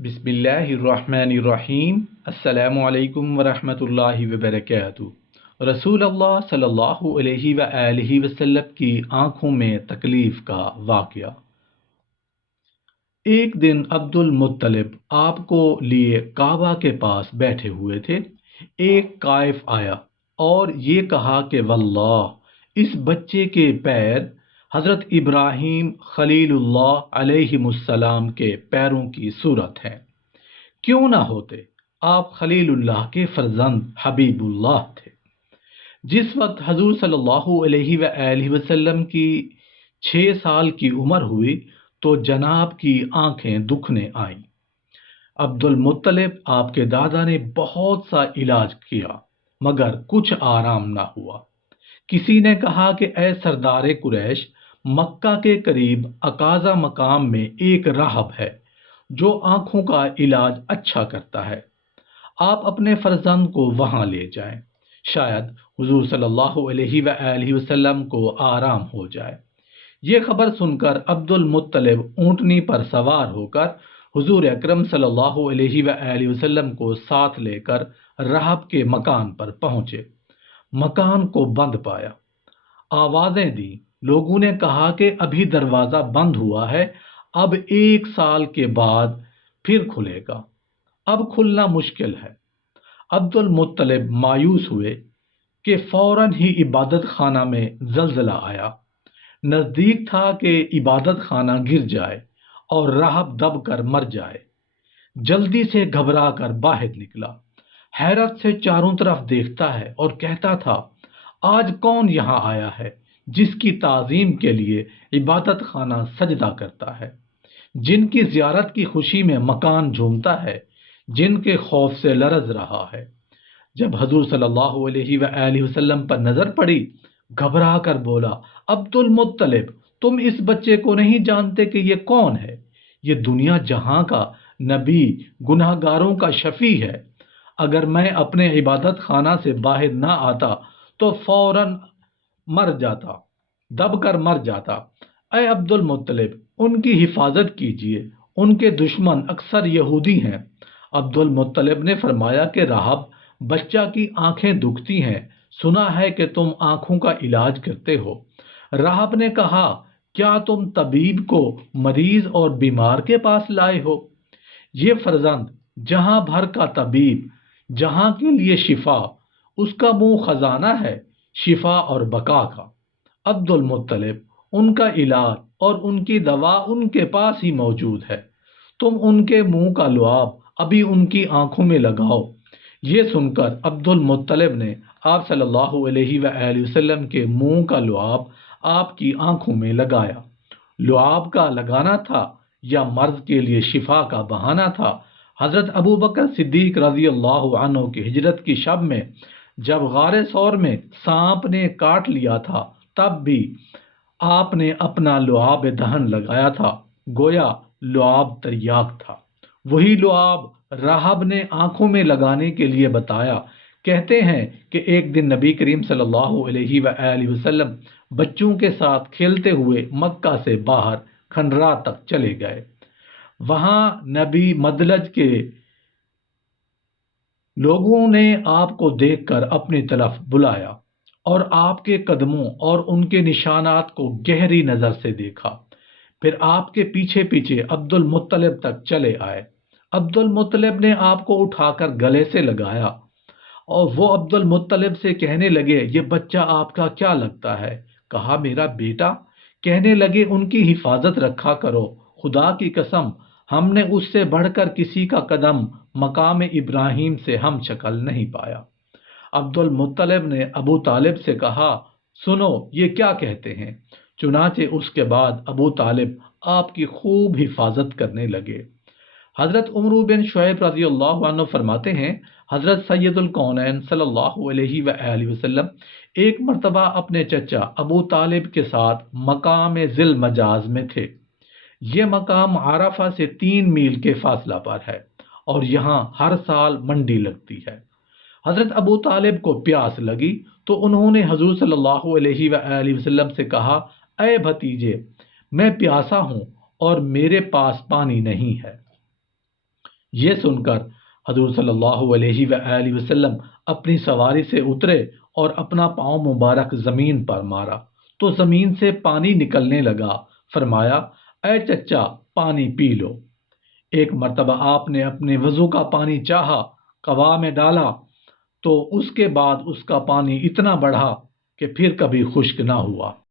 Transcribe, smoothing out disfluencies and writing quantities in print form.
बिस्मिल्लाहिर्रहमानिर्रहीम। अस्सलामु अलैकुम वरहमतुल्लाहि वबरकातुहू। रसूल अल्लाह सल्लल्लाहु अलैहि वआलिहि वसल्लम की आंखों में तकलीफ का वाक़या। एक दिन अब्दुल मुत्तलिब आपको लिए काबा के पास बैठे हुए थे। एक काइफ आया और ये कहा कि वल्लाह, इस बच्चे के पैर हज़रत इब्राहीम खलीलुल्लाह अलैहिमुस्सलाम के पैरों की सूरत है। क्यों ना होते, आप खलीलुल्लाह के फर्जंद हबीबुल्लाह थे। जिस वक्त हजूर सल्लल्लाहु अलैहि वआलिहि वसल्लम की 6 साल की उम्र हुई तो जनाब की आंखें दुखने आईं। अब्दुल मुत्तलिब आपके दादा ने बहुत सा इलाज किया मगर कुछ आराम ना हुआ। किसी ने कहा कि ऐ सरदारे कुरैश, मक्का के करीब अकाजा मकाम में एक राहब है जो आंखों का इलाज अच्छा करता है। आप अपने फर्जंद को वहां ले जाएं, शायद हुजूर सल्लल्लाहु अलैहि वआलिहि वसल्लम को आराम हो जाए। ये खबर सुनकर अब्दुल मुत्तलिब ऊंटनी पर सवार होकर हुजूर अकरम सल्लल्लाहु अलैहि वआलिहि वसल्लम को साथ लेकर राहब के मकान पर पहुंचे। मकान को बंद पाया। आवाजें दी। लोगों ने कहा कि अभी दरवाजा बंद हुआ है, अब 1 साल के बाद फिर खुलेगा, अब खुलना मुश्किल है। अब्दुल मुत्तलिब मायूस हुए कि फौरन ही इबादत खाना में जल्जला आया। नजदीक था कि इबादत खाना गिर जाए और राहब दब कर मर जाए। जल्दी से घबरा कर बाहर निकला। हैरत से चारों तरफ देखता है और कहता था, आज कौन यहाँ आया है जिसकी ताज़ीम के लिए इबादत खाना सजदा करता है, जिनकी ज़ियारत की खुशी में मकान झूमता है, जिनके खौफ से लरज रहा है। जब हजूर सल्लल्लाहु अलैहि वआलिहि वसल्लम पर नजर पड़ी, घबरा कर बोला, अब्दुल मुत्तलिब, तुम इस बच्चे को नहीं जानते कि ये कौन है? ये दुनिया जहां का नबी, गुनाहगारों का शफी है। अगर मैं अपने इबादत खाना से बाहर ना आता तो फौरन मर जाता, दब कर मर जाता। ऐ अब्दुल मुत्तलिब, उनकी हिफाजत कीजिए, उनके दुश्मन अक्सर यहूदी हैं। अब्दुल मुत्तलिब ने फरमाया कि राहब, बच्चा की आंखें दुखती हैं, सुना है कि तुम आंखों का इलाज करते हो। राहब ने कहा, क्या तुम तबीब को मरीज और बीमार के पास लाए हो? ये फर्जंद जहां भर का तबीब, जहां के लिए शिफा, उसका मुंह खजाना है शिफा और बका का। अब्दुल मुत्तलिब, उनका इलाज और उनकी दवा उनके पास ही मौजूद है। तुम उनके मुंह का लुआब अभी उनकी आंखों में लगाओ। ये सुनकर अब्दुल मुत्तलिब ने आप सल्लल्लाहु अलैहि वआलिहि वसल्लम के मुंह का लुआब आपकी आंखों में लगाया। लुआब का लगाना था या मर्ज के लिए शिफा का बहाना था? हजरत अबू बकर सिद्दीक रजी अल्लाह अन्हु की हिजरत की शब में जब गारे सौर में सांप ने काट लिया था, तब भी आपने अपना लुआब दहन लगाया था, गोया लुआब तरियाक था। वही लुआब राहब ने आंखों में लगाने के लिए बताया। कहते हैं कि एक दिन नबी करीम सल्लल्लाहु अलैहि वआलिहि वसल्लम बच्चों के साथ खेलते हुए मक्का से बाहर खंडरा तक चले गए। वहां नबी मदलज के लोगों ने आपको देखकर अपनी तरफ बुलाया और आपके कदमों और उनके निशानात को गहरी नजर से देखा। फिर आपके पीछे पीछे अब्दुल मुत्तलिब तक चले आए। अब्दुल मुत्तलिब ने आपको उठाकर गले से लगाया और वो अब्दुल मुत्तलिब से कहने लगे, ये बच्चा आपका क्या लगता है? कहा, मेरा बेटा। कहने लगे, उनकी हिफाजत रखा करो, खुदा की कसम, हमने उससे बढ़कर किसी का कदम मकाम इब्राहिम से हम शक्ल नहीं पाया। अब्दुल मुत्तलिब ने अबू तालिब से कहा, सुनो ये क्या कहते हैं? चुनाचे उसके बाद अबू तालिब आपकी खूब हिफाजत करने लगे। हजरत उमर बिन शुएब रजी अल्लाह अन्हु फरमाते हैं, हजरत सैयदुल कौनैन सल्लल्लाहु अलैहि वआलिहि वसल्लम एक मर्तबा अपने चचा अबू तालिब के साथ मकाम जिल मजाज में थे। ये मकाम आरफा से 3 मील के फासला पर है और यहाँ हर साल मंडी लगती है। हजरत अबू तालिब को प्यास लगी तो उन्होंने हजूर सल्लल्लाहु अलैहि वआलिहि वसल्लम से कहा, ऐ भतीजे, मैं प्यासा हूँ और मेरे पास पानी नहीं है। یہ سن کر حضور صلی اللہ علیہ وآلہ وسلم اپنی سواری سے اترے اور اپنا پاؤں مبارک زمین پر مارا تو زمین سے پانی نکلنے لگا۔ فرمایا، اے چچا، پانی پی لو۔ ایک مرتبہ آپ نے اپنے وضو کا پانی چاہا، قوا میں ڈالا، تو اس کے بعد اس کا پانی اتنا بڑھا کہ پھر کبھی خشک نہ ہوا۔